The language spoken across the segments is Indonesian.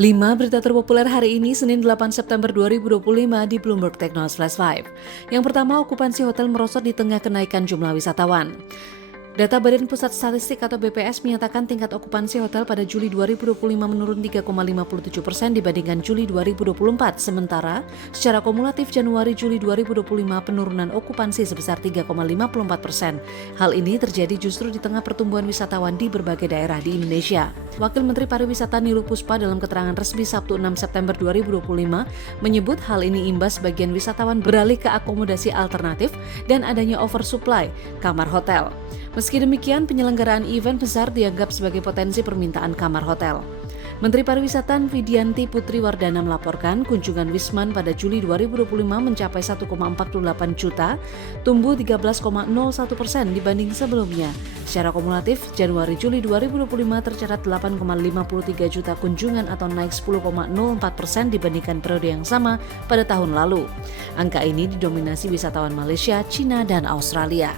5 berita terpopuler hari ini, Senin 8 September 2025 di Bloomberg Technos Flash 5. Yang pertama, okupansi hotel merosot di tengah kenaikan jumlah wisatawan. Data Badan Pusat Statistik atau BPS menyatakan tingkat okupansi hotel pada Juli 2025 menurun 3,57% dibandingkan Juli 2024. Sementara, secara kumulatif Januari-Juli 2025 penurunan okupansi sebesar 3,54%. Hal ini terjadi justru di tengah pertumbuhan wisatawan di berbagai daerah di Indonesia. Wakil Menteri Pariwisata Niluh Puspa dalam keterangan resmi Sabtu 6 September 2025 menyebut hal ini imbas bagian wisatawan beralih ke akomodasi alternatif dan adanya oversupply kamar hotel. Meski demikian, penyelenggaraan event besar dianggap sebagai potensi permintaan kamar hotel. Menteri Pariwisata Widianti Putri Wardana melaporkan kunjungan Wisman pada Juli 2025 mencapai 1,48 juta, tumbuh 13,01% dibanding sebelumnya. Secara kumulatif, Januari-Juli 2025 tercatat 8,53 juta kunjungan atau naik 10,04% dibandingkan periode yang sama pada tahun lalu. Angka ini didominasi wisatawan Malaysia, China, dan Australia.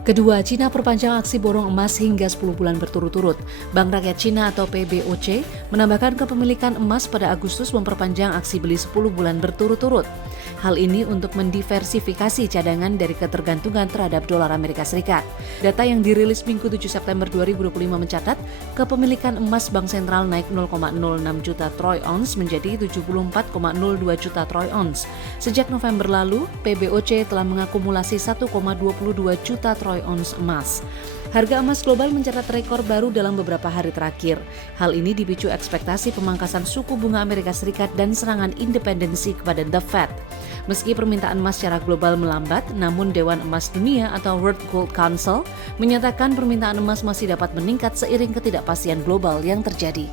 Kedua, Cina perpanjang aksi borong emas hingga 10 bulan berturut-turut. Bank Rakyat Cina atau PBOC menambahkan kepemilikan emas pada Agustus memperpanjang aksi beli 10 bulan berturut-turut. Hal ini untuk mendiversifikasi cadangan dari ketergantungan terhadap dolar Amerika Serikat. Data yang dirilis Minggu 7 September 2025 mencatat kepemilikan emas Bank Sentral naik 0,06 juta troy ounce menjadi 74,02 juta troy ounce. Sejak November lalu, PBOC telah mengakumulasi 1,22 juta troy ounce emas. Harga emas global mencatat rekor baru dalam beberapa hari terakhir. Hal ini dipicu ekspektasi pemangkasan suku bunga Amerika Serikat dan serangan independensi kepada The Fed. Meski permintaan emas secara global melambat, namun Dewan Emas Dunia atau World Gold Council menyatakan permintaan emas masih dapat meningkat seiring ketidakpastian global yang terjadi.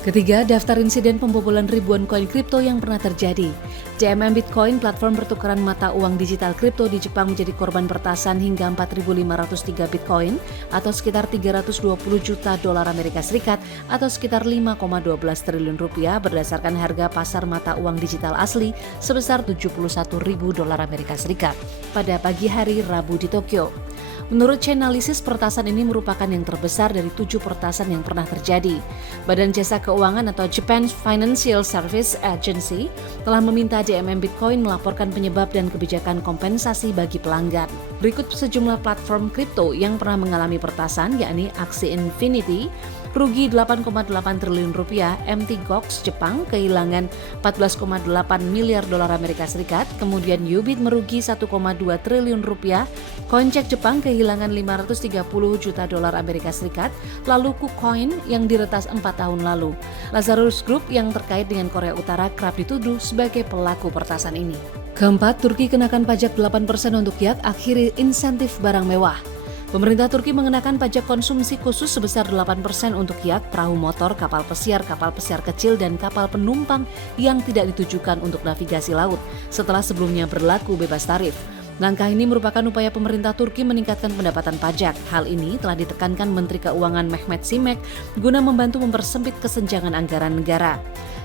Ketiga, daftar insiden pembobolan ribuan koin kripto yang pernah terjadi. DMM Bitcoin, platform pertukaran mata uang digital kripto di Jepang menjadi korban peretasan hingga 4.503 Bitcoin atau sekitar 320 juta dolar Amerika Serikat atau sekitar 5,12 triliun rupiah berdasarkan harga pasar mata uang digital asli sebesar 71.000 dolar Amerika Serikat pada pagi hari Rabu di Tokyo. Menurut Chainalysis, peretasan ini merupakan yang terbesar dari 7 peretasan yang pernah terjadi. Badan Jasa Keuangan atau Japan Financial Service Agency telah meminta DMM Bitcoin melaporkan penyebab dan kebijakan kompensasi bagi pelanggan. Berikut sejumlah platform kripto yang pernah mengalami peretasan, yakni Axie Infinity, rugi 8,8 triliun rupiah, MT Gox Jepang kehilangan 14,8 miliar dolar Amerika Serikat, kemudian Ubit merugi 1,2 triliun rupiah, Coincheck Jepang kehilangan 530 juta dolar Amerika Serikat, lalu KuCoin yang diretas 4 tahun lalu. Lazarus Group yang terkait dengan Korea Utara kerap dituduh sebagai pelaku peretasan ini. Keempat, Turki kenakan pajak 8% untuk yak, akhiri insentif barang mewah. Pemerintah Turki mengenakan pajak konsumsi khusus sebesar 8% untuk yak, perahu motor, kapal pesiar kecil, dan kapal penumpang yang tidak ditujukan untuk navigasi laut setelah sebelumnya berlaku bebas tarif. Langkah ini merupakan upaya pemerintah Turki meningkatkan pendapatan pajak. Hal ini telah ditekankan Menteri Keuangan Mehmet Şimşek guna membantu mempersempit kesenjangan anggaran negara.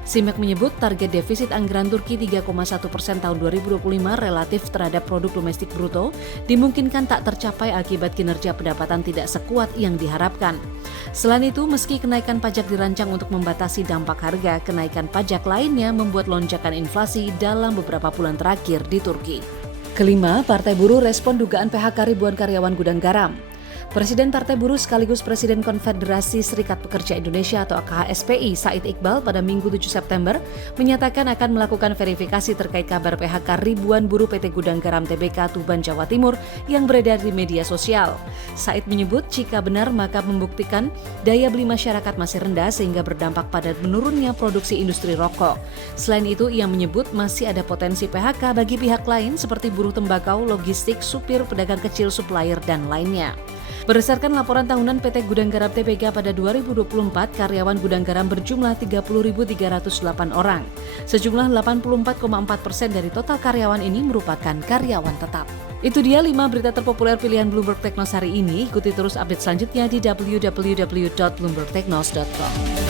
Şimşek menyebut target defisit anggaran Turki 3,1% tahun 2025 relatif terhadap produk domestik bruto dimungkinkan tak tercapai akibat kinerja pendapatan tidak sekuat yang diharapkan. Selain itu, meski kenaikan pajak dirancang untuk membatasi dampak harga, kenaikan pajak lainnya membuat lonjakan inflasi dalam beberapa bulan terakhir di Turki. Kelima, Partai Buruh respon dugaan PHK ribuan karyawan gudang garam. Presiden Partai Buruh sekaligus Presiden Konfederasi Serikat Pekerja Indonesia atau KSPI Said Iqbal pada Minggu 7 September menyatakan akan melakukan verifikasi terkait kabar PHK ribuan buruh PT Gudang Garam Tbk Tuban Jawa Timur yang beredar di media sosial. Said menyebut jika benar maka membuktikan daya beli masyarakat masih rendah sehingga berdampak pada menurunnya produksi industri rokok. Selain itu, ia menyebut masih ada potensi PHK bagi pihak lain seperti buruh tembakau, logistik, supir, pedagang kecil, supplier, dan lainnya. Berdasarkan laporan tahunan PT Gudang Garam Tbk pada 2024, karyawan Gudang Garam berjumlah 30.308 orang. Sejumlah 84,4% dari total karyawan ini merupakan karyawan tetap. Itu dia 5 berita terpopuler pilihan Bloomberg Technos hari ini. Ikuti terus update selanjutnya di www.bloombergtechnos.com.